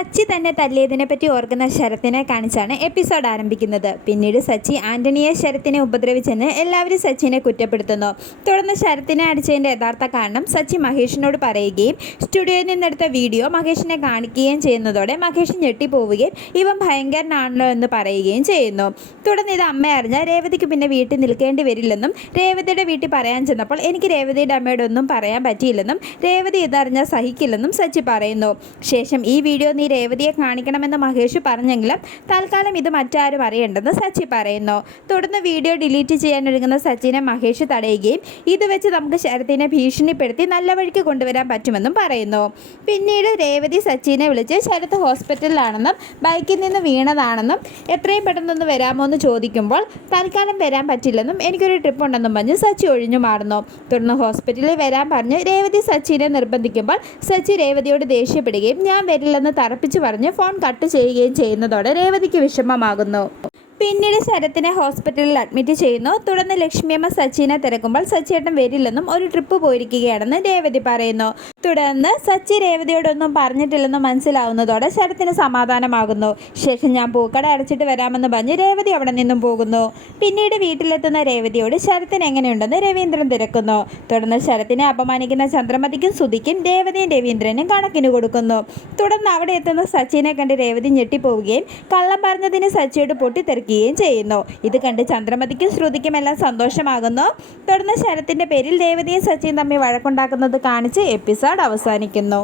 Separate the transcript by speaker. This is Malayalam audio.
Speaker 1: സച്ചി തന്നെ തല്ലിയതിനെ പറ്റി ഓർക്കുന്ന ശരത്തിനെ കാണിച്ചാണ് എപ്പിസോഡ് ആരംഭിക്കുന്നത്. പിന്നീട് സച്ചി ആന്റണിയെ ശരത്തിനെ ഉപദ്രവിച്ചെന്ന് എല്ലാവരും സച്ചിനെ കുറ്റപ്പെടുത്തുന്നു. തുടർന്ന് ശരത്തിനെ അടിച്ചതിന്റെ യഥാർത്ഥ കാരണം സച്ചി മഹേഷിനോട് പറയുകയും സ്റ്റുഡിയോയിൽ നിന്നെടുത്ത വീഡിയോ മഹേഷിനെ കാണിക്കുകയും ചെയ്യുന്നതോടെ മഹേഷ് ഞെട്ടിപ്പോവുകയും ഇവൻ ഭയങ്കരനാണല്ലോ എന്ന് പറയുകയും ചെയ്യുന്നു. തുടർന്ന് ഇത് അമ്മ അറിഞ്ഞ രേവതിക്ക് പിന്നെ വീട്ടിൽ നിൽക്കേണ്ടി വരില്ലെന്നും രേവതിയുടെ വീട്ടിൽ പറയാൻ ചെന്നപ്പോൾ എനിക്ക് രേവതിയുടെ അമ്മയോടൊന്നും പറയാൻ പറ്റിയില്ലെന്നും രേവതി ഇതറിഞ്ഞാൽ സഹിക്കില്ലെന്നും സച്ചി പറയുന്നു. ശേഷം ഈ വീഡിയോ നീ രേവതിയെ കാണിക്കണമെന്ന് മഹേഷ് പറഞ്ഞെങ്കിലും തൽക്കാലം ഇത് മറ്റാരും അറിയേണ്ടെന്ന് സച്ചി പറയുന്നു. തുടർന്ന് വീഡിയോ ഡിലീറ്റ് ചെയ്യാൻ ഒരുങ്ങുന്ന സച്ചിനെ മഹേഷ് തടയുകയും ഇത് വെച്ച് നമുക്ക് ശരത്തിനെ ഭീഷണിപ്പെടുത്തി നല്ല വഴിക്ക് കൊണ്ടുവരാൻ പറ്റുമെന്നും പറയുന്നു. പിന്നീട് രേവതി സച്ചിനെ വിളിച്ച് ശരത്ത് ഹോസ്പിറ്റലിലാണെന്നും ബൈക്കിൽ നിന്ന് വീണതാണെന്നും എത്രയും പെട്ടെന്നൊന്ന് വരാമോ എന്ന് ചോദിക്കുമ്പോൾ തൽക്കാലം വരാൻ പറ്റില്ലെന്നും എനിക്കൊരു ട്രിപ്പ് ഉണ്ടെന്നും പറഞ്ഞ് സച്ചി ഒഴിഞ്ഞു മാറുന്നു. തുടർന്ന് ഹോസ്പിറ്റലിൽ വരാൻ പറഞ്ഞ് രേവതി സച്ചിനെ നിർബന്ധിക്കുമ്പോൾ സച്ചി രേവതിയോട് ദേഷ്യപ്പെടുകയും ഞാൻ വരില്ലെന്ന് തറപ്പിച്ച് പറഞ്ഞ് ഫോൺ കട്ട് ചെയ്യുകയും ചെയ്യുന്നതോടെ രേവതിക്ക് വിഷമമാകുന്നു. പിന്നീട് ശരത്തിനെ ഹോസ്പിറ്റലിൽ അഡ്മിറ്റ് ചെയ്യുന്നു. തുടർന്ന് ലക്ഷ്മിയമ്മ സച്ചിനെ തിരക്കുമ്പോൾ സച്ചിയേട്ടൻ വരില്ലെന്നും ഒരു ട്രിപ്പ് പോയിരിക്കുകയാണെന്ന് രേവതി പറയുന്നു. തുടർന്ന് സച്ചി രേവതിയോടൊന്നും പറഞ്ഞിട്ടില്ലെന്ന് മനസ്സിലാവുന്നതോടെ ശരത്തിന് സമാധാനമാകുന്നു. ശേഷം ഞാൻ പൂക്കട അടച്ചിട്ട് വരാമെന്ന് പറഞ്ഞ് രേവതി അവിടെ നിന്നും പോകുന്നു. പിന്നീട് വീട്ടിലെത്തുന്ന രേവതിയോട് ശരത്തിന് എങ്ങനെയുണ്ടെന്ന് രവീന്ദ്രൻ തിരക്കുന്നു. തുടർന്ന് ശരത്തിനെ അപമാനിക്കുന്ന ചന്ദ്രമതിക്കും സുധിക്കും രേവതിയും രവീന്ദ്രനും കണക്കിന് കൊടുക്കുന്നു. തുടർന്ന് അവിടെ എത്തുന്ന സച്ചിനെ കണ്ട് രേവതി ഞെട്ടിപ്പോവുകയും കള്ളം പറഞ്ഞതിന് സച്ചിയോട് പൊട്ടിത്തെറിക്കുകയും ചെയ്യുന്നു. ഇത് കണ്ട് ചന്ദ്രമതിക്കും ശ്രുതിക്കും എല്ലാം സന്തോഷമാകുന്നു. തുടർന്ന് ശരത്തിന്റെ പേരിൽ രേവതിയും സച്ചിയും തമ്മിൽ വഴക്കുണ്ടാക്കുന്നത് കാണിച്ച് എപ്പിസോഡ് അവസാനിക്കുന്നു